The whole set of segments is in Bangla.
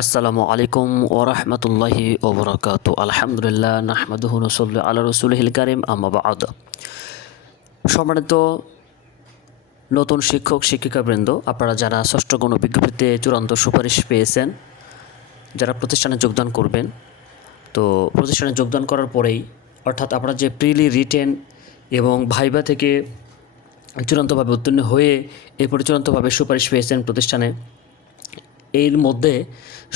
আসসালামু আলাইকুম ওরহমতুল্লাহি ওবরাকাত আলহামদুলিল্লাহ, নাহমাদুহু নসল্লি আল্লাহ রসুলহিল কারিম আমাবাদ সম্মানিত নতুন শিক্ষক, শিক্ষিকাবৃন্দ, আপনারা যারা ষষ্ঠ গণ বিজ্ঞপ্তিতে চূড়ান্ত সুপারিশ পেয়েছেন, যারা প্রতিষ্ঠানে যোগদান করবেন, তো প্রতিষ্ঠানে যোগদান করার পরেই, অর্থাৎ আপনারা যে প্রিলি রিটেন এবং ভাইবা থেকে চূড়ান্তভাবে উত্তীর্ণ হয়ে এরপরে চূড়ান্তভাবে সুপারিশ পেয়েছেন প্রতিষ্ঠানে এর মধ্যে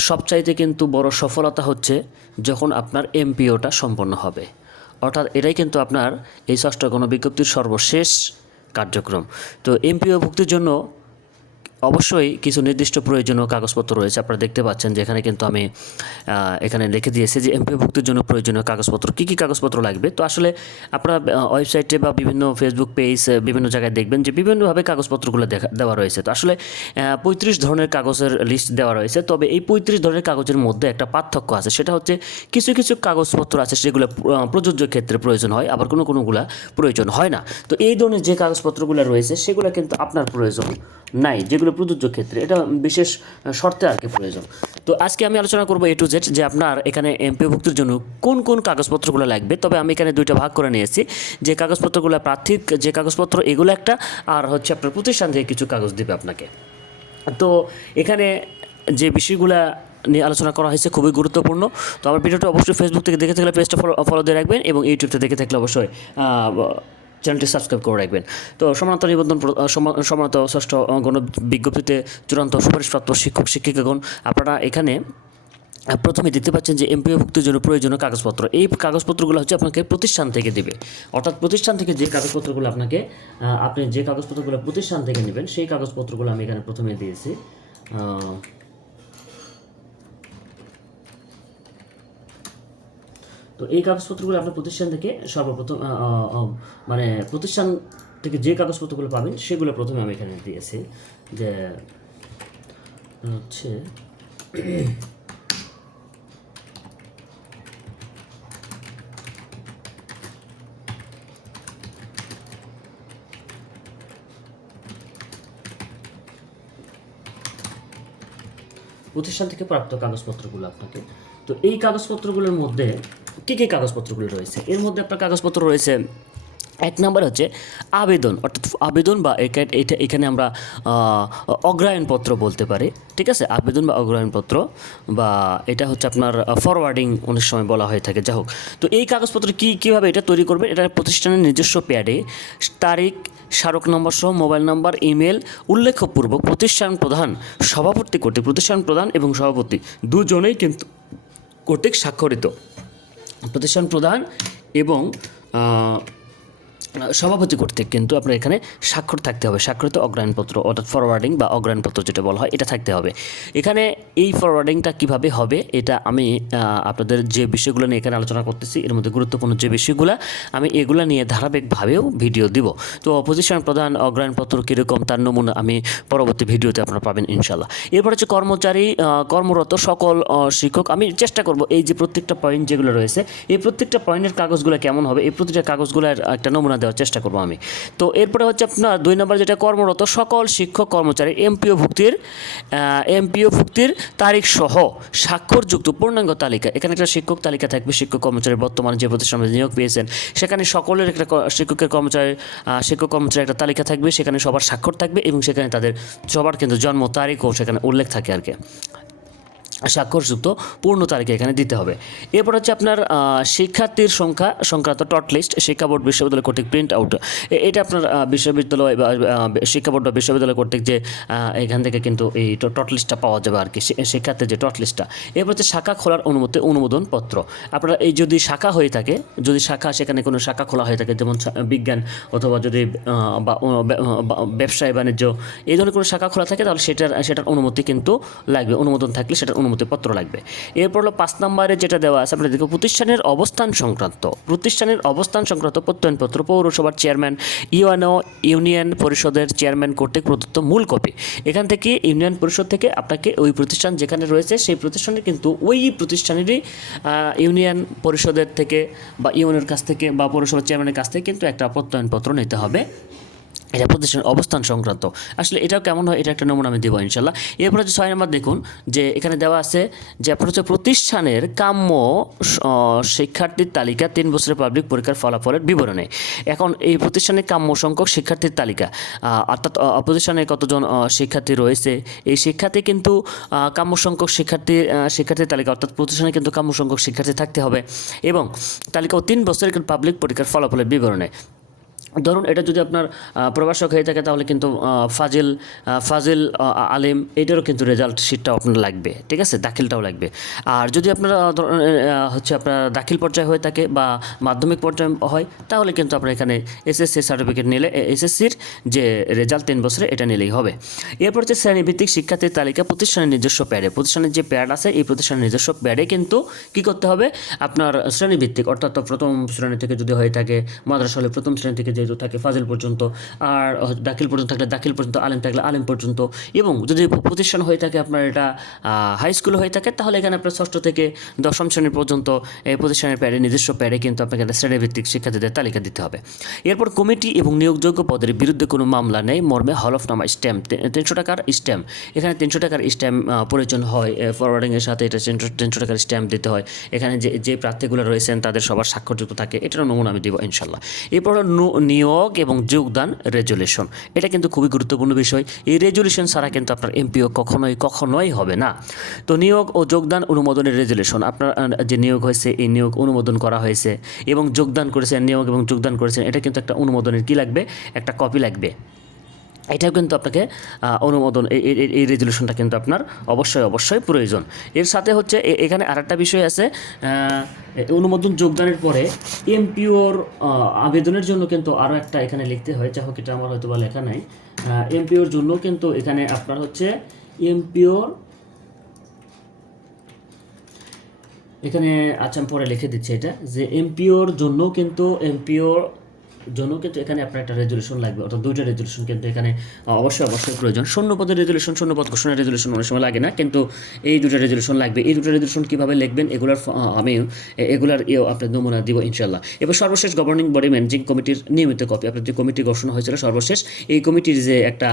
সবচাইতে কিন্তু বড় সফলতা হচ্ছে যখন আপনার এমপিওটা সম্পন্ন হবে। অর্থাৎ এটাই কিন্তু আপনার এই ষষ্ঠ গণবিজ্ঞপ্তির সর্বশেষ কার্যক্রম। তো এমপিও ভুক্তির জন্য অবশ্যই কিছু নির্দিষ্ট প্রয়োজনীয় কাগজপত্র রয়েছে। আপনারা দেখতে পাচ্ছেন যে এখানে কিন্তু আমি এখানে লিখে দিয়েছি যে এমপিও ভুক্তির জন্য প্রয়োজনীয় কাগজপত্র। কী কী কাগজপত্র লাগবে? তো আসলে আপনারা ওয়েবসাইটে বা বিভিন্ন ফেসবুক পেজ বিভিন্ন জায়গায় দেখবেন যে বিভিন্নভাবে কাগজপত্রগুলো দেখা, দেওয়া রয়েছে। তো আসলে পঁয়ত্রিশ ধরনের কাগজের লিস্ট দেওয়া রয়েছে। তবে এই পঁয়ত্রিশ ধরনের কাগজের মধ্যে একটা পার্থক্য আছে। সেটা হচ্ছে কিছু কিছু কাগজপত্র আছে সেগুলো প্রযোজ্য ক্ষেত্রে প্রয়োজন হয়, আবার কোনো, কোনোগুলা প্রয়োজন হয় না। তো এই ধরনের যে কাগজপত্রগুলো রয়েছে, সেগুলো কিন্তু আপনার প্রয়োজন নাই। যেগুলো প্রযোজ্য ক্ষেত্রে। এটা বিশেষ শর্তে আর কি প্রয়োজন। তো আজকে আমি আলোচনা করব এ টু জেড যে আপনার এখানে এমপিভুক্তির জন্য কোন কোন কাগজপত্রগুলো লাগবে। তবে আমি এখানে দুইটা ভাগ করে নিয়েছি। যে কাগজপত্রগুলো প্রার্থিক যে কাগজপত্র এগুলো একটা, আর হচ্ছে আপনার প্রতিষ্ঠান থেকে কিছু কাগজ দেবে আপনাকে। তো এখানে যে বিষয়গুলা নিয়ে আলোচনা করা হয়েছে খুবই গুরুত্বপূর্ণ। তো আমার ভিডিওটা অবশ্যই ফেসবুক থেকে দেখে থাকলে পেজটা ফলো ফলো দিয়ে রাখবেন এবং ইউটিউবটা দেখে থাকলে অবশ্যই চ্যানেলটি সাবস্ক্রাইব করে রাখবেন। তো সমানত নিবন্ধন সমানত ষষ্ঠ গণ বিজ্ঞপ্তিতে চূড়ান্ত সুপারিশপ্রাপ্ত শিক্ষক, শিক্ষিকাগণ, আপনারা এখানে প্রথমে দেখতে পাচ্ছেন যে এমপিও ভুক্তির জন্য প্রয়োজনীয় কাগজপত্র। এই কাগজপত্রগুলো হচ্ছে আপনাকে প্রতিষ্ঠান থেকে দিবে। অর্থাৎ প্রতিষ্ঠান থেকে যে কাগজপত্রগুলো আপনাকে আপনি যে কাগজপত্রগুলো প্রতিষ্ঠান থেকে নেবেন, সেই কাগজপত্রগুলো আমি এখানে প্রথমে দিয়েছি। তো এই কাগজপত্রগুলো আপনার প্রতিষ্ঠান থেকে সর্বপ্রথম মানে প্রতিষ্ঠান থেকে যে কাগজপত্রগুলো পাবেন, সেগুলো প্রথমে আমি এখানে দিয়েছি। যে হচ্ছে প্রতিষ্ঠান থেকে প্রাপ্ত কাগজপত্রগুলো আপনাকে। তো এই কাগজপত্রগুলোর মধ্যে কী কী কাগজপত্রগুলো রয়েছে? এর মধ্যে আপনার কাগজপত্র রয়েছে এক নম্বর হচ্ছে আবেদন অর্থাৎ আবেদন বা এটা এখানে আমরা আহ, অগ্রায়ণপত্র বলতে পারি ঠিক আছে? আবেদন বা অগ্রায়ণপত্র বা এটা হচ্ছে আপনার ফরওয়ার্ডিং অনেক সময় বলা হয়ে থাকে যা হোক। তো এই কাগজপত্র কী কীভাবে এটা তৈরি করবে? এটা প্রতিষ্ঠানের নিজস্ব প্যাডে তারিখ স্মারক নম্বর সহ মোবাইল নম্বর ইমেল উল্লেখপূর্বক প্রতিষ্ঠান প্রধান সভাপতি কর্তৃক প্রতিষ্ঠান প্রধান এবং সভাপতি দুজনেই কিন্তু কর্তৃক স্বাক্ষরিত। প্রতিষ্ঠান প্রদান এবং সভাপতি কর্তৃক কিন্তু আপনার এখানে স্বাক্ষর থাকতে হবে। স্বাক্ষরিত অগ্রায়ণপত্র অর্থাৎ ফরওয়ার্ডিং বা অগ্রায়ণপত্র যেটা বলা হয়, এটা থাকতে হবে। এখানে এই ফরওয়ার্ডিংটা কীভাবে হবে, এটা আমি আপনাদের যে বিষয়গুলো নিয়ে এখানে আলোচনা করতেছি, এর মধ্যে গুরুত্বপূর্ণ যে বিষয়গুলো, আমি এগুলো নিয়ে ধারাবাহিকভাবেও ভিডিও দিব। তো অপোজিশন প্রধান অগ্রায়ণপত্র কীরকম, তার নমুনা আমি পরবর্তী ভিডিওতে আপনারা পাবেন ইনশাল্লাহ এরপর হচ্ছে কর্মচারী কর্মরত সকল শিক্ষক, আমি চেষ্টা করব এই যে প্রত্যেকটা পয়েন্ট যেগুলো রয়েছে, এই প্রত্যেকটা পয়েন্টের কাগজগুলো কেমন হবে, এই প্রতিটা কাগজগুলোর একটা নমুনা দেওয়ার চেষ্টা করব আমি। তো এরপরে হচ্ছে আপনার দুই নম্বর যেটা কর্মরত সকল শিক্ষক, কর্মচারী, এমপিও ভুক্তির এমপিও ভুক্তির তারিখ সহ স্বাক্ষরযুক্ত পূর্ণাঙ্গ তালিকা। এখানে একটা শিক্ষক তালিকা থাকবে, শিক্ষক, কর্মচারী, বর্তমানে যে প্রতিষ্ঠানে নিয়োগ পেয়েছেন, সেখানে সকলের একটা শিক্ষকের, কর্মচারী শিক্ষক কর্মচারী একটা তালিকা থাকবে, সেখানে সবার স্বাক্ষর থাকবে এবং সেখানে তাদের সবার কিন্তু জন্ম তারিখও সেখানে উল্লেখ থাকে আর কি। স্বাক্ষরযুক্ত পূর্ণ তারিখে এখানে দিতে হবে। এরপর হচ্ছে আপনার শিক্ষার্থীর সংখ্যা, সংক্রান্ত টট লিস্ট, শিক্ষা বোর্ড বিশ্ববিদ্যালয় কর্তৃক প্রিন্ট আউট এটা আপনার বিশ্ববিদ্যালয় বা শিক্ষা বোর্ড বা বিশ্ববিদ্যালয় কর্তৃক যে এখান থেকে কিন্তু এই টট লিস্টটা পাওয়া যাবে আর কি শিক্ষার্থীর যে টট লিস্টটা। এরপর হচ্ছে শাখা খোলার অনুমতি অনুমোদন পত্র আপনারা এই যদি শাখা হয়ে থাকে, যদি শাখা, সেখানে কোনো শাখা খোলা হয়ে থাকে, যেমন বিজ্ঞান অথবা যদি বা ব্যবসায় বাণিজ্য, এই ধরনের কোনো শাখা খোলা থাকে, তাহলে সেটার সেটার অনুমতি কিন্তু লাগবে। অনুমোদন থাকলে সেটার অনুমতিপত্র লাগবে। এরপর হলো পাঁচ নম্বরে যেটা দেওয়া আছে আপনাদের দেখো প্রতিষ্ঠানের অবস্থান সংক্রান্ত, প্রতিষ্ঠানের অবস্থান সংক্রান্ত প্রত্যয়নপত্র, পৌরসভার চেয়ারম্যান, ইউএনও ইউনিয়ন পরিষদের চেয়ারম্যান কর্তৃক প্রদত্ত মূল কপি। এখান থেকে ইউনিয়ন পরিষদ থেকে আপনাকে ওই প্রতিষ্ঠান যেখানে রয়েছে, সেই প্রতিষ্ঠানে কিন্তু ওই প্রতিষ্ঠানেরই ইউনিয়ন পরিষদের থেকে বা ইউনিয়নের কাছ থেকে বা পৌরসভার চেয়ারম্যানের কাছ থেকে কিন্তু একটা প্রত্যয়নপত্র নিতে হবে। এটা প্রতিষ্ঠানের অবস্থান সংক্রান্ত। আসলে এটাও কেমন হয়, এটা একটা নমুনা আমি দেবো ইনশাল্লাহ এরপর হচ্ছে ছয় নম্বর দেখুন, যে এখানে দেওয়া আছে যে আপনার হচ্ছে প্রতিষ্ঠানের কাম্য শিক্ষার্থীর তালিকা তিন বছরের পাবলিক পরীক্ষার ফলাফলের বিবরণে। এখন এই প্রতিষ্ঠানের কাম্য সংখ্যক শিক্ষার্থীর তালিকা অর্থাৎ প্রতিষ্ঠানে কতজন শিক্ষার্থী রয়েছে, এই শিক্ষার্থী কিন্তু কাম্য সংখ্যক শিক্ষার্থী শিক্ষার্থীর তালিকা, অর্থাৎ প্রতিষ্ঠানে কিন্তু কাম্য সংখ্যক শিক্ষার্থী থাকতে হবে। এবং তালিকাও তিন বছরের পাবলিক পরীক্ষার ফলাফলের বিবরণে। ধরুন এটা যদি আপনার প্রভাষক হয়ে থাকে তাহলে কিন্তু ফাজিল ফাজিল আলেম এটারও কিন্তু রেজাল্ট শিটটাও আপনার লাগবে, ঠিক আছে? দাখিলটাও লাগবে। আর যদি আপনার হচ্ছে আপনার দাখিল পর্যায়ে হয়ে থাকে বা মাধ্যমিক পর্যায়ে হয়, তাহলে কিন্তু আপনার এখানে এসএসসি সার্টিফিকেট নিলে এসএসসির যে রেজাল্ট তিন বছরে এটা নিলেই হবে। এরপর হচ্ছে শ্রেণীভিত্তিক শিক্ষার্থীর তালিকা প্রতিষ্ঠানের নিজস্ব প্যাডে প্রতিষ্ঠানের যে প্যাড আছে, এই প্রতিষ্ঠানের নিজস্ব প্যাডে কিন্তু কি করতে হবে? আপনার শ্রেণীভিত্তিক, অর্থাৎ প্রথম শ্রেণি থেকে যদি হয়ে থাকে, মাদ্রাসা হলে প্রথম শ্রেণি থেকে যেহেতু থাকে ফাজিল পর্যন্ত, আর দাখিল পর্যন্ত থাকলে দাখিল পর্যন্ত, আলেম থাকলে আলেম পর্যন্ত, এবং যদি প্রতিষ্ঠান হয়ে থাকে আপনার এটা হাই স্কুল হয়ে থাকে, তাহলে এখানে আপনার ষষ্ঠ থেকে দশম শ্রেণি পর্যন্ত এই প্রতিষ্ঠানের প্যাডে, নিজস্ব প্যাডে কিন্তু আপনাকে একটা শ্রেণীভিত্তিক শিক্ষার্থীদের তালিকা দিতে হবে। এরপর কমিটি এবং নিয়োগযোগ্য পদের বিরুদ্ধে কোনো মামলা নেই, মর্মে হলফনামা স্ট্যাম্প তিনশো টাকার স্ট্যাম্প। এখানে তিনশো টাকার স্ট্যাম্প প্রয়োজন হয় ফরওয়ার্ডিংয়ের সাথে এটা তিনশো টাকার স্ট্যাম্প দিতে হয়। এখানে যে যে প্রার্থীগুলো রয়েছেন, তাদের সবার স্বাক্ষরযুক্ত থাকে, এটারও নমুনা আমি দিব ইনশাল্লাহ। এরপর নিয়োগ এবং যোগদান রেজুলেশন। এটা কিন্তু খুবই গুরুত্বপূর্ণ বিষয়। এই রেজুলেশন ছাড়া কিন্তু আপনার এমপিও কখনোই কখনোই হবে না। তো নিয়োগ ও যোগদান অনুমোদনের রেজুলেশন, আপনার যে নিয়োগ হয়েছে, এই নিয়োগ অনুমোদন করা হয়েছে এবং যোগদান করেছেন, নিয়োগ এবং যোগদান করেছেন, এটা কিন্তু একটা অনুমোদনের কী লাগবে? একটা কপি লাগবে। এটাও কিন্তু আপনাকে অনুমোদন, এই- রেজলিউশনটা কিন্তু আপনার অবশ্যই অবশ্যই প্রয়োজন। এর সাথে হচ্ছে এখানে আরেকটা বিষয় আছে অনুমোদন যোগদানের পরে এমপিওর আবেদনের জন্য কিন্তু আরও একটা এখানে লিখতে হয়। যা হোক, এটা আমার হয়তো বা লেখা নাই। এমপিওর জন্য কিন্তু এখানে আপনার হচ্ছে এমপিওর, এখানে আচ্ছা আমি পরে লিখে দিচ্ছি এটা, যে এমপিওর জন্য কিন্তু এমপিওর জন্য কিন্তু এখানে আপনার একটা রেজলিউশন লাগবে, অর্থাৎ দুইটা রেজলিউশন কিন্তু এখানে অবশ্যই অবশ্যই প্রয়োজন। শূন্য পদের রেজলিউশন শূন্য পদ ঘোষণার রেজলিউশন অনেক সময় লাগে না, কিন্তু এই দুটো রেজলিউশন লাগবে। এই দুটো রেজলিউশন কীভাবে লিখবেন, এগুলার আমি এগুলার ইয়েও আপনার নমুনা দিব ইনশাল্লাহ এবার সর্বশেষ গভর্নিং বডি ম্যানেজিং কমিটির নিয়মিত কপি আপনার যে কমিটি গঠন হয়েছিল সর্বশেষ, এই কমিটির যে একটা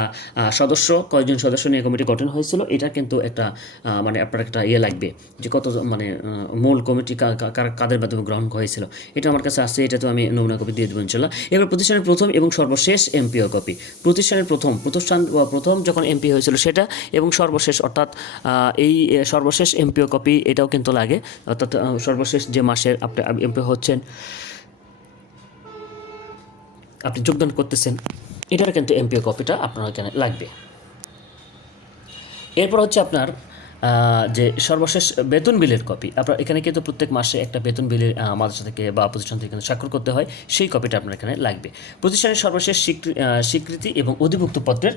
সদস্য, কয়েকজন সদস্য নিয়ে কমিটি গঠন হয়েছিল, এটা কিন্তু একটা মানে আপনার একটা ইয়ে লাগবে, যে কত মানে মূল কমিটি কাদের মাধ্যমে গ্রহণ হয়েছিল। এটা আমার কাছে আছে এটা তো আমি নমুনা কপি দিয়ে দেবো ইনশাল্লাহ এবার প্রতিষ্ঠানের প্রথম এবং সর্বশেষ এমপিও কপি। প্রতিষ্ঠানের প্রথম, প্রতিষ্ঠান প্রথম যখন এমপি হয়েছিল সেটা এবং সর্বশেষ, অর্থাৎ এই সর্বশেষ এমপিও কপি এটাও কিন্তু লাগে। অর্থাৎ সর্বশেষ যে মাসের আপনি এমপি হচ্ছেন, আপনি যোগদান করতেছেন, এটার কিন্তু এমপিও কপিটা আপনার এখানে লাগবে। এরপর হচ্ছে আপনার যে সর্বশেষ বেতন বিলের কপি আপনার এখানে কিন্তু প্রত্যেক মাসে একটা বেতন বিলের মাদ্রাসা থেকে বা প্রতিষ্ঠান থেকে কিন্তু স্বাক্ষর করতে হয় সেই কপিটা আপনার এখানে লাগবে। প্রতিষ্ঠানের সর্বশেষ স্বীকৃতি এবং অধিভুক্ত পত্রের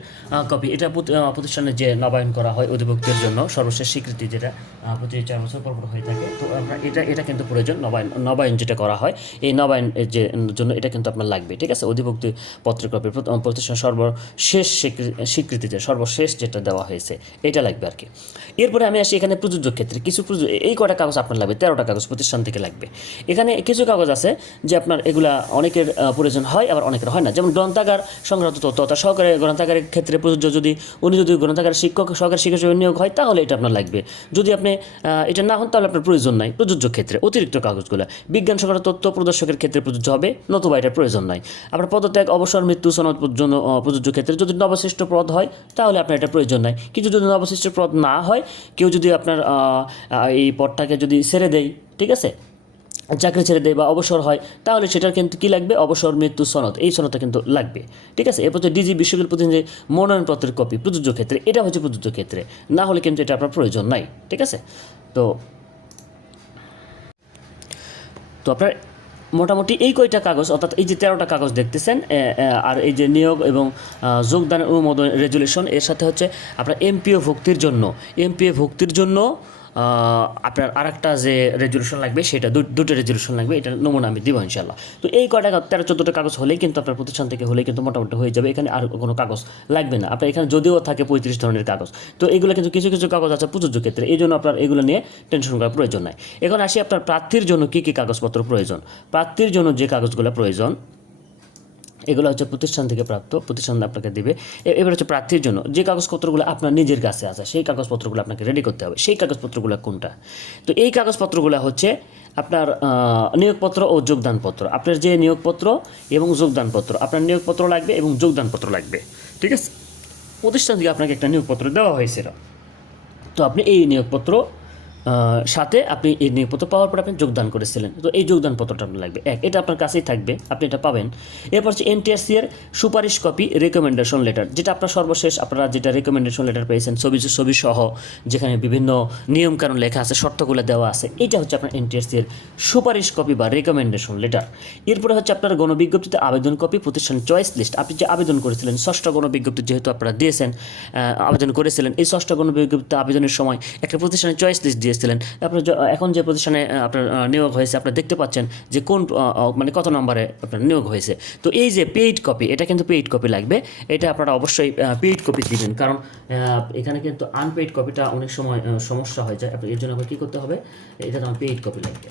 কপি এটা প্রতি- আহ, প্রতিষ্ঠানে যে নবায়ন করা হয় অধিভুক্তের জন্য সর্বশেষ স্বীকৃতি যেটা প্রতি চার বছর পর পর হয়ে থাকে তো আপনার এটা এটা কিন্তু প্রয়োজন নবায়ন নবায়ন যেটা করা হয় এই নবায়ন যে জন্য এটা কিন্তু আপনার লাগবে ঠিক আছে? অধিভুক্তি পত্রের কপি প্রত- প্রতিষ্ঠান সর্বশেষ স্বীকৃ- স্বীকৃতিতে সর্বশেষ যেটা দেওয়া হয়েছে এটা লাগবে আর কি। এরপরে আমি আসি এখানে প্রযোজ্য ক্ষেত্রে। কিছু এই কটা কাগজ আপনার লাগবে? তেরোটা কাগজ প্রতিষ্ঠান থেকে লাগবে। এখানে কিছু কাগজ আছে যে আপনার এগুলা অনেকের প্রয়োজন হয়, আবার অনেকের হয় না। যেমন গ্রন্থাগার সংক্রান্ত তথ্য অর্থাৎ সহকারে গ্রন্থাগারের ক্ষেত্রে প্রযোজ্য। যদি উনি যদি গ্রন্থাগার শিক্ষক, সহকারী শিক্ষক নিয়োগ হয়, তাহলে এটা আপনার লাগবে। যদি আপনি এটা না হন, তাহলে আপনার প্রয়োজন নাই। প্রযোজ্য ক্ষেত্রে, অতিরিক্ত কাগজগুলো। বিজ্ঞান সংক্রান্ত তথ্য প্রদর্শকের ক্ষেত্রে প্রযোজ্য হবে, নতুবা এটার প্রয়োজন নাই। আপনার পদত্যাগ, অবসর, মৃত্যু সনদ প্রযোজ্য ক্ষেত্রে যদি নবশিষ্ট পদ হয়, তাহলে আপনার এটা প্রয়োজন নাই। কিন্তু যদি নবশিষ্ট পদ না হয় কেউ যদি আপনার এই পদটাকে যদি ছেড়ে দেয়, ঠিক আছে? চাকরি ছেড়ে দেয় বা অবসর হয়, তাহলে সেটার কিন্তু কী লাগবে? অবসর, মৃত্যু সনদ। এই সনদটা কিন্তু লাগবে, ঠিক আছে? এরপর ডিজি বিশ্ববিদ্যালয় প্রতিনিধি মনোনয়নপত্রের কপি, প্রযোজ্য ক্ষেত্রে, এটা হচ্ছে প্রযোজ্য ক্ষেত্রে। না হলে কিন্তু এটা আপনার প্রয়োজন নাই, ঠিক আছে? তো তো আপনার মোটামুটি এই কয়টা কাগজ, অর্থাৎ এই যে তেরোটা কাগজ দেখতেছেন আর এই যে নিয়োগ এবং যোগদান অনুমোদন রেজুলেশন, এর সাথে হচ্ছে আপনার এমপিও ভক্তির জন্য, এমপিও ভক্তির জন্য আপনার আরেকটা যে রেজুলেশন লাগবে, সেটা দুটো রেজুলেশন লাগবে এটা নমুনা আমি দিব ইনশাল্লাহ তো এই কটা তেরো, চোদ্দোটা কাগজ হলেই কিন্তু আপনার প্রতিষ্ঠান থেকে হলেই কিন্তু মোটামুটি হয়ে যাবে, এখানে আর কোনো কাগজ লাগবে না। আপনার এখানে যদিও থাকে পঁয়ত্রিশ ধরনের কাগজ, তো এগুলো কিন্তু কিছু কিছু কাগজ আছে প্রযোজ্য ক্ষেত্রে, এই জন্য আপনার এগুলো নিয়ে টেনশন করার প্রয়োজন নাই। এখন আসি আপনার প্রার্থীর জন্য কী কী কাগজপত্র প্রয়োজন? প্রার্থীর জন্য যে কাগজগুলো প্রয়োজন এগুলো হচ্ছে প্রতিষ্ঠান থেকে প্রাপ্ত, প্রতিষ্ঠান আপনাকে দেবে। এবার হচ্ছে প্রার্থীর জন্য যে কাগজপত্রগুলো আপনার নিজের কাছে আছে, সেই কাগজপত্রগুলো আপনাকে রেডি করতে হবে। সেই কাগজপত্রগুলো কোনটা? তো এই কাগজপত্রগুলো হচ্ছে আপনার নিয়োগপত্র ও যোগদানপত্র। আপনার যে নিয়োগপত্র এবং যোগদানপত্র, আপনার নিয়োগপত্র লাগবে এবং যোগদানপত্র লাগবে। ঠিক আছে? প্রতিষ্ঠান থেকে আপনাকে একটা নিয়োগপত্র দেওয়া হয়েছিল। তো আপনি এই নিয়োগপত্র সাথে আপনি এই নিয়োগপত্র পাওয়ার পর আপনি যোগদান করেছিলেন। তো এই যোগদান পত্রটা আপনার লাগবে। এক, এটা আপনার কাছেই থাকবে, আপনি এটা পাবেন। এরপর হচ্ছে এনটিআরসি এর সুপারিশ কপি রেকমেন্ডেশন লেটার যেটা আপনার সর্বশেষ আপনারা যেটা রেকমেন্ডেশন লেটার পেয়েছেন, ছবি ছবি সহ, যেখানে বিভিন্ন নিয়মকানুন লেখা আছে, শর্তগুলো দেওয়া আছে, এটা হচ্ছে আপনার এনটিআরসি এর সুপারিশ কপি বা রেকমেন্ডেশন লেটার এরপরে হচ্ছে আপনার গণবিজ্ঞপ্তিতে আবেদন কপি, প্রতিষ্ঠান চয়েস লিস্ট আপনি যে আবেদন করেছিলেন, ষষ্ঠ গণবিজ্ঞপ্তি যেহেতু আপনারা দিয়েছেন আবেদন করেছিলেন, এই ষষ্ঠ গণবিজ্ঞপ্তিতে আবেদনের সময় একটা প্রতিষ্ঠানের চয়েস লিস্ট দিয়েছিলেন। আপনার এখন যে প্রতিষ্ঠানে আপনার নিয়োগ হয়েছে, আপনার দেখতে পাচ্ছেন যে কোন মানে কত নম্বরে আপনার নিয়োগ হয়েছে। তো এই যে পেইড কপি এটা কিন্তু পেইড কপি লাগবে। এটা আপনারা অবশ্যই পেইড কপি দিবেন। কারণ এখানে কিন্তু আনপেইড কপিটা অনেক সময় সমস্যা হয়ে যায়। এর জন্য আপনার কী করতে হবে? এটা আমার পেইড কপি লাগবে।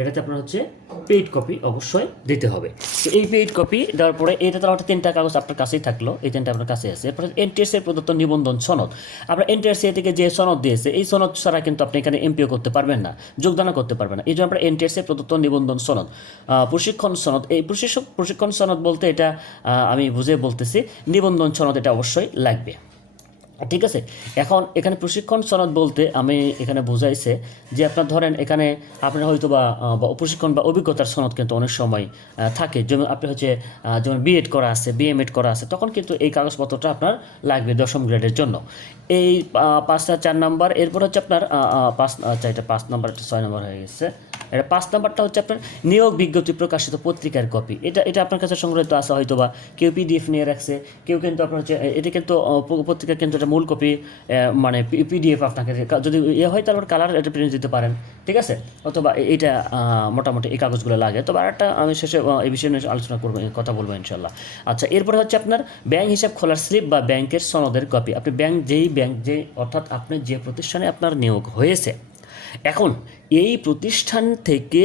এটাতে আপনার হচ্ছে পেইড কপি অবশ্যই দিতে হবে। এই পেইড কপি দেওয়ার পরে এটা তো একটা তিনটা কাগজ আপনার কাছেই থাকল, এই তিনটা আপনার কাছে আছে। এরপরে এনটিএসের প্রদত্ত নিবন্ধন সনদ। আপনার এনটিএসসি থেকে যে সনদ দিয়েছে, এই সনদ ছাড়া কিন্তু আপনি এখানে এমপিও করতে পারবেন না, যোগদানও করতে পারবেন না। এই জন্য আপনার এনটিএসসি প্রদত্ত নিবন্ধন সনদ প্রশিক্ষণ সনদ, এই প্রশিক্ষক প্রশিক্ষণ সনদ বলতে এটা আমি বুঝে বলতেছি, নিবন্ধন সনদ এটা অবশ্যই লাগবে। ঠিক আছে, এখন এখানে প্রশিক্ষণ সনদ বলতে আমি এখানে বোঝাইছে যে আপনার ধরেন এখানে আপনার হয়তো বা প্রশিক্ষণ বা অভিজ্ঞতার সনদ কিন্তু অনেক সময় থাকে। যেমন আপনি হচ্ছে যেমন বিএড করা আছে বিএমএড করা আছে, তখন কিন্তু এই কাগজপত্রটা আপনার লাগবে দশম গ্রেডের জন্য। এই পাঁচটা চার নাম্বার, এরপর হচ্ছে আপনার পাঁচ এটা পাঁচ নাম্বার ছয় নম্বর হয়ে গেছে। এটা পাঁচ নাম্বারটা হচ্ছে আপনার নিয়োগ বিজ্ঞপ্তি প্রকাশিত পত্রিকার কপি। এটা এটা আপনার কাছে সংগ্রহিত আছে হয়তো বা কেউ পিডিএফ নিয়ে রাখছে কেউ কিন্তু আপনার হচ্ছে এটা কিন্তু আহ, প- পত্রিকা কিন্তু এটা মূল কপি মানে পিডিএফ আপনাকে যদি ইয়ে হয় তাহলে কালার এটা প্রিন্ট দিতে পারেন ঠিক আছে? অথবা এইটা মোটামুটি এই কাগজগুলো লাগে। তবে আরেকটা আমি শেষে এই বিষয়ে নিয়ে আলোচনা করব কথা বলব ইনশাল্লাহ আচ্ছা এরপরে হচ্ছে আপনার ব্যাংক হিসাব খোলার স্লিপ বা ব্যাংকের সনদের কপি। আপনি ব্যাংক যেই ব্যাংক যে অর্থাৎ আপনি যে প্রতিষ্ঠানে আপনার নিয়োগ হয়েছে এখন এই প্রতিষ্ঠান থেকে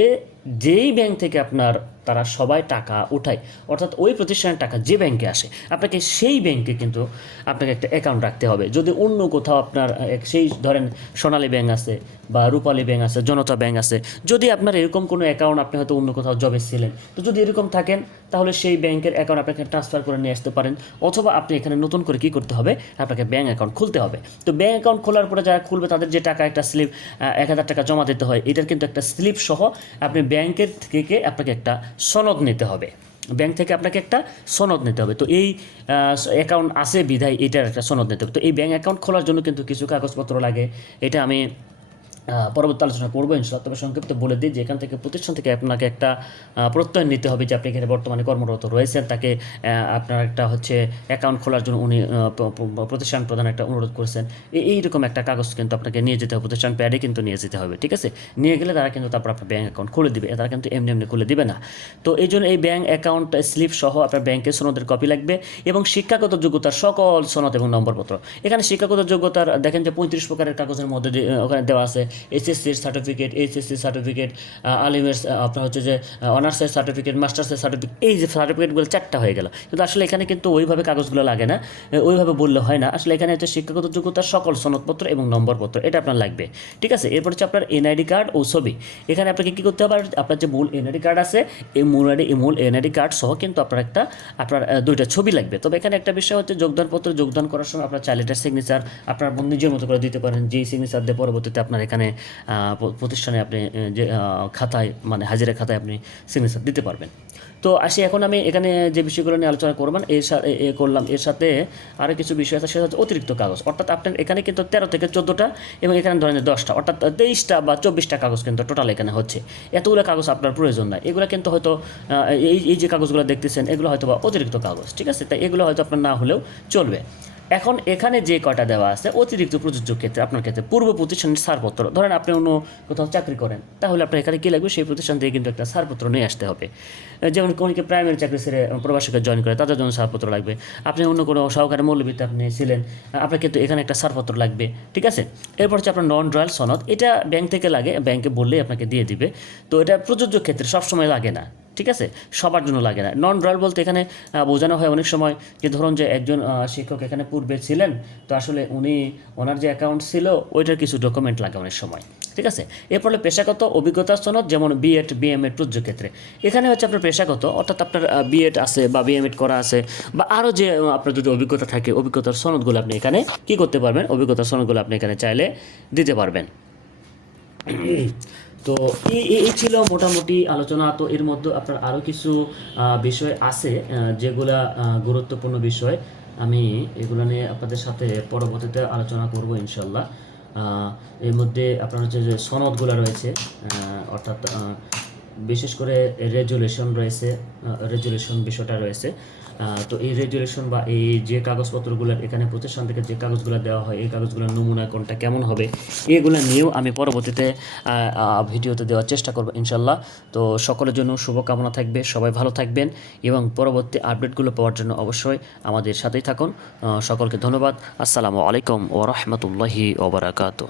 যেই ব্যাংক থেকে আপনার তারা সবাই টাকা উঠায়। অর্থাৎ ওই প্রতিষ্ঠানের টাকা যে ব্যাংকে আসে, আপনাকে সেই ব্যাংকে কিন্তু আপনাকে একটা অ্যাকাউন্ট রাখতে হবে। যদি অন্য কোথাও আপনার সেই ধরেন সোনালী ব্যাংক আছে বা রূপালী ব্যাংক আছে, জনতা ব্যাংক আছে, যদি আপনার এরকম কোনো অ্যাকাউন্ট আপনি হয়তো অন্য কোথাও জবে ছিলেন, তো যদি এরকম থাকেন, তাহলে সেই ব্যাংকের অ্যাকাউন্ট আপনাকে ট্রান্সফার করে নিয়ে আসতে পারেন। অথবা আপনি এখানে নতুন করে কী করতে হবে? আপনাকে ব্যাংক অ্যাকাউন্ট খুলতে হবে। তো ব্যাংক অ্যাকাউন্ট খোলার পরে যারা খুলবে, তাদের যে টাকা, একটা স্লিপ এক হাজার টাকা জমা দিতে হয়, এটার কিন্তু একটা স্লিপ সহ আপনি ব্যাংকের থেকে আপনাকে একটা সনদ নিতে হবে। ব্যাংক থেকে আপনাকে একটা সনদ নিতে হবে। তো এই অ্যাকাউন্ট আছে বিধায় এটার একটা সনদ নিতে হবে। তো এই ব্যাংক অ্যাকাউন্ট খোলার জন্য কিন্তু কিছু কাগজপত্র লাগে। এটা আমি পরবর্তী আলোচনা করব ইনশাল্লাহ তবে সংক্ষিপ্ত বলে দিই যে এখান থেকে প্রতিষ্ঠান থেকে আপনাকে একটা আহ, প্রত্যয় নিতে হবে যে আপনি এখানে বর্তমানে কর্মরত রয়েছেন। তাকে আপনার একটা হচ্ছে অ্যাকাউন্ট খোলার জন্য উনি প্রতিষ্ঠান প্রধান একটা অনুরোধ করেছেন। এই এইরকম একটা কাগজ কিন্তু আপনাকে নিয়ে যেতে হবে প্রতিষ্ঠান প্যাডে কিন্তু নিয়ে যেতে হবে ঠিক আছে? নিয়ে গেলে তারা কিন্তু তারপর আপনার ব্যাঙ্ক অ্যাকাউন্ট খুলে দিবে। তারা কিন্তু এমনি এমনি খুলে দিবে না। তো এই জন্য এই ব্যাঙ্ক অ্যাকাউন্ট স্লিপ সহ আপনার ব্যাংকের সনদের কপি লাগবে এবং শিক্ষাগত যোগ্যতার সকল সনদ এবং নম্বরপত্র। এখানে শিক্ষাগত যোগ্যতার দেখেন যে পঁয়ত্রিশ প্রকারের কাগজের মধ্যে ওখানে দেওয়া আছে এসএসসির সার্টিফিকেট এইচএসসি সার্টিফিকেট আলিমের আপনার হচ্ছে যে অনার্সের সার্টিফিকেট মাস্টার্সের সার্টিফিকেট এই যে সার্টিফিকেটগুলো চারটা হয়ে গেল। কিন্তু আসলে এখানে কিন্তু ওইভাবে কাগজগুলো লাগে না ওইভাবে বললে হয় না। আসলে এখানে হচ্ছে শিক্ষাগত যোগ্যতার সকল সনদপত্র এবং নম্বরপত্র, এটা আপনার লাগবে। ঠিক আছে? এরপর হচ্ছে আপনার এনআইডি কার্ড ও ছবি। এখানে আপনাকে কী করতে হবে? আপনার যে মূল এনআইডি কার্ড আছে, এই মূল আইডি মূল এনআইডি কার্ড সহ কিন্তু আপনার একটা, আপনার দুইটা ছবি লাগবে। তবে এখানে একটা বিষয় হচ্ছে যোগদানপত্র, যোগদান করার সময় আপনার চাইলেটার সিগনেচার আপনার নিজের মতো করে দিতে পারেন। যেই সিগনেচার দিয়ে পরবর্তীতে আপনার এখানে প- প্রতিষ্ঠানে আপনি যে খাতায় মানে হাজিরা খাতায় আপনি সিগনেচার দিতে পারবেন। তো আসি, এখন আমি এখানে যে বিষয়গুলো নিয়ে আলোচনা করবেন এর সাথে করলাম, এর সাথে আরও কিছু বিষয় আছে, সেটা হচ্ছে অতিরিক্ত কাগজ। অর্থাৎ আপনার এখানে কিন্তু তেরো থেকে চোদ্দোটা এবং এখানে ধরেন দশটা, অর্থাৎ তেইশটা বা চব্বিশটা কাগজ কিন্তু টোটাল এখানে হচ্ছে। এতগুলো কাগজ আপনার প্রয়োজন নাই। এগুলো কিন্তু হয়তো এই এই যে কাগজগুলো দেখতেছেন, এগুলো হয়তো বা অতিরিক্ত কাগজ, ঠিক আছে? তাই এগুলো হয়তো আপনার না হলেও চলবে। এখন এখানে যে কটা দেওয়া আছে, অতিরিক্ত প্রযোজ্য ক্ষেত্রে আপনার ক্ষেত্রে পূর্ব প্রতিষ্ঠানের ছাড়পত্র। ধরেন আপনি অন্য কোথাও চাকরি করেন, তাহলে আপনার এখানে কী লাগবে? সেই প্রতিষ্ঠান থেকে কিন্তু একটা ছাড়পত্র নিয়ে আসতে হবে। যেমন অনেকে প্রাইমারি চাকরি ছেড়ে প্রবাসীকে জয়েন করে, তাদের জন্য ছাড়পত্র লাগবে। আপনি অন্য কোনো সহকারী মৌলবীতে আপনি ছিলেন, আপনার কিন্তু এখানে একটা ছাড়পত্র লাগবে, ঠিক আছে? এরপর হচ্ছে আপনার নন রয়্যাল সনদ, এটা ব্যাংক থেকে লাগে ব্যাংকে বললেই আপনাকে দিয়ে দিবে। তো এটা প্রযোজ্য ক্ষেত্রে সবসময় লাগে না। ঠিক আছে? সবার জন্য লাগে না। নন রয়্যাল বলতে এখানে বোঝানো হয় অনেক সময় যে ধরুন যে একজন শিক্ষক এখানে পূর্বে ছিলেন, তো আসলে উনি ওনার যে অ্যাকাউন্ট ছিল, ওইটার কিছু ডকুমেন্ট লাগে অনেক সময়। ঠিক আছে? এরপর হলো পেশাগত অভিজ্ঞতা সনদ, যেমন বিএড বিএমএড প্রযোজ্য ক্ষেত্রে এখানে হচ্ছে আপনার পেশাগত, অর্থাৎ আপনার বিএড আছে বা বিএমএড করা আছে, বা আরও যে আপনার যদি অভিজ্ঞতা থাকে, অভিজ্ঞতার সনদগুলো আপনি এখানে কি করতে পারবেন? অভিজ্ঞতার সনদগুলো আপনি এখানে চাইলে দিতে পারবেন। তো এই ছিল মোটামুটি আলোচনা। তো এর মধ্যে আপনার আরও কিছু বিষয় আছে যেগুলা গুরুত্বপূর্ণ বিষয়। আমি এগুলো নিয়ে আপনাদের সাথে পরবর্তীতে আলোচনা করব ইনশাল্লাহ এর মধ্যে আপনার হচ্ছে যে সনদগুলো রয়েছে অর্থাৎ বিশেষ করে রেজুলেশন রয়েছে রেজুলেশন বিষয়টা রয়েছে। তো এই রেজুলেশন বা এই যে কাগজপত্রগুলো এখানে প্রতিষ্ঠান থেকে যে কাগজগুলো দেওয়া হয়, এই কাগজগুলোর নমুনা কোনটা, কেমন হবে, এগুলো নিয়েও আমি পরবর্তীতে ভিডিওতে দেওয়ার চেষ্টা করব ইনশাল্লাহ তো সকলের জন্য শুভকামনা থাকবে, সবাই ভালো থাকবেন এবং পরবর্তী আপডেটগুলো পাওয়ার জন্য অবশ্যই আমাদের সাথেই থাকুন। সকলকে ধন্যবাদ। আসসালামু আলাইকুম ও রহমতুল্লাহি ওবরাকাতু